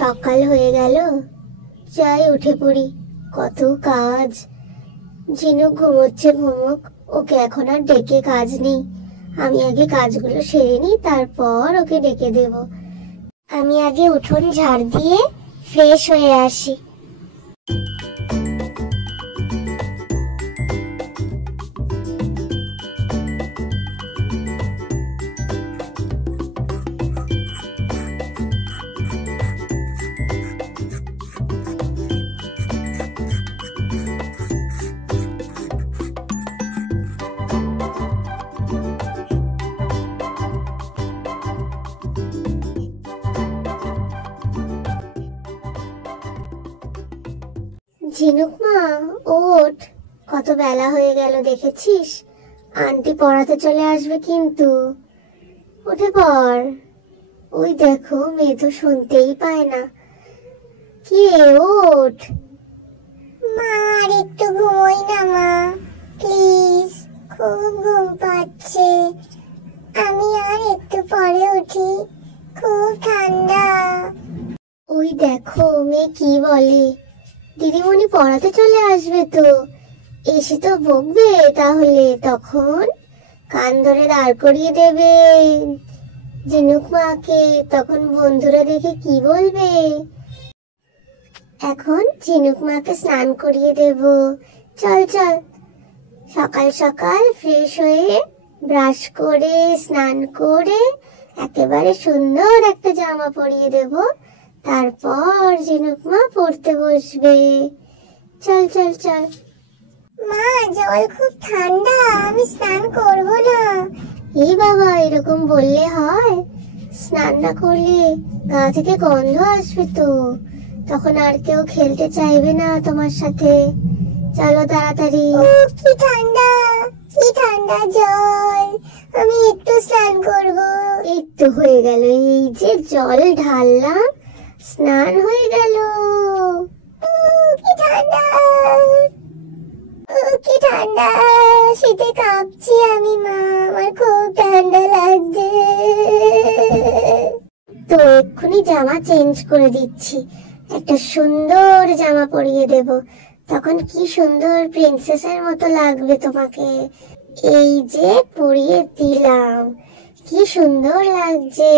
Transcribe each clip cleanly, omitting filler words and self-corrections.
সকাল হয়ে গেল, যাই উঠে পড়ি। কত কাজ। ঝিনুক ঘুমোচ্ছে, ঘুমোক, ওকে এখন আর ডেকে কাজ নেই। আমি আগে কাজগুলো সেরে নিই, তারপর ওকে ডেকে দেব। আমি আগে উঠোন ঝাড় দিয়ে ফ্রেশ হয়ে আসি। ঝিনুক মা, ওঠ, কত বেলা হয়ে গেল দেখেছিস? আন্টি পড়াতে চলে আসবে কিন্তু। উঠে পড়। ওই দেখো, মেয়ে তো শুনতেই পায় না। কি রে, ওঠ। মা আর একটু ঘুমোই না মা, প্লিজ, খুব ঘুম পাচ্ছে। আমি আর একটু পরে উঠি, খুব ঠান্ডা। ওই দেখো মেয়ে কি বলে। দিদিমণি পড়াতে চলে আসবে তো, এসে তো বকবে, তাহলে তখন কান ধরে দাঁড় করিয়ে দেবে ঝিনুক মাকে। তখন বন্ধুরা দেখে কি বলবে? এখন ঝিনুক মাকে স্নান করিয়ে দেব। চল চল, সকাল সকাল ফ্রেশ হয়ে ব্রাশ করে স্নান করে একেবারে সুন্দর একটা জামা পরিয়ে দেব। তারপর ঝিনুক মা পড়তে বসবে। চল চল চল। মা, জল খুব ঠান্ডা, আমি স্নান করব না। এই বাবা, এরকম বললে হয়? স্নান না করলে গা থেকে গন্ধ আসবে তো, তখন আর কেউ খেলতে চাইবে না তোমার সাথে। চলো তাড়াতাড়ি। ও কি ঠান্ডা, কি ঠান্ডা জল, আমি একটু স্নান করব। এই তো হয়ে গেল, এই যে জল ঢাললাম, স্নান হয়ে গেল। কি ঠান্ডা, কি ঠান্ডা, শীতে কাঁপছি আমি মা, আমার খুব ঠান্ডা লাগছে। তো এক্ষুনি জামা চেঞ্জ করে দিচ্ছি, একটা সুন্দর জামা পরিয়ে দেব, তখন কি সুন্দর প্রিন্সেসের মতো লাগবে তোমাকে। এই যে পরিয়ে দিলাম, কি সুন্দর লাগছে,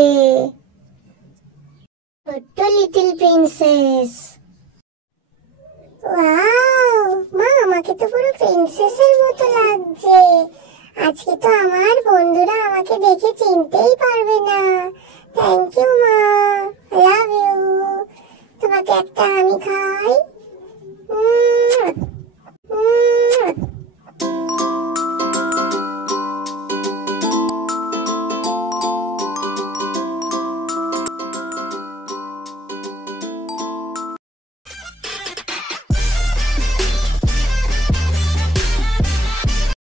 ছোট্ট লিটল প্রিন্সেস। ওয়াও, মা আমাকে তো পুরো প্রিন্সেসের মতো লাগছে। আজকে তো আমার বন্ধুরা আমাকে দেখে চিনতেই পারবে না। থ্যাংক ইউ মা, লাভ ইউ। তোমাকে একটা আমি খাই।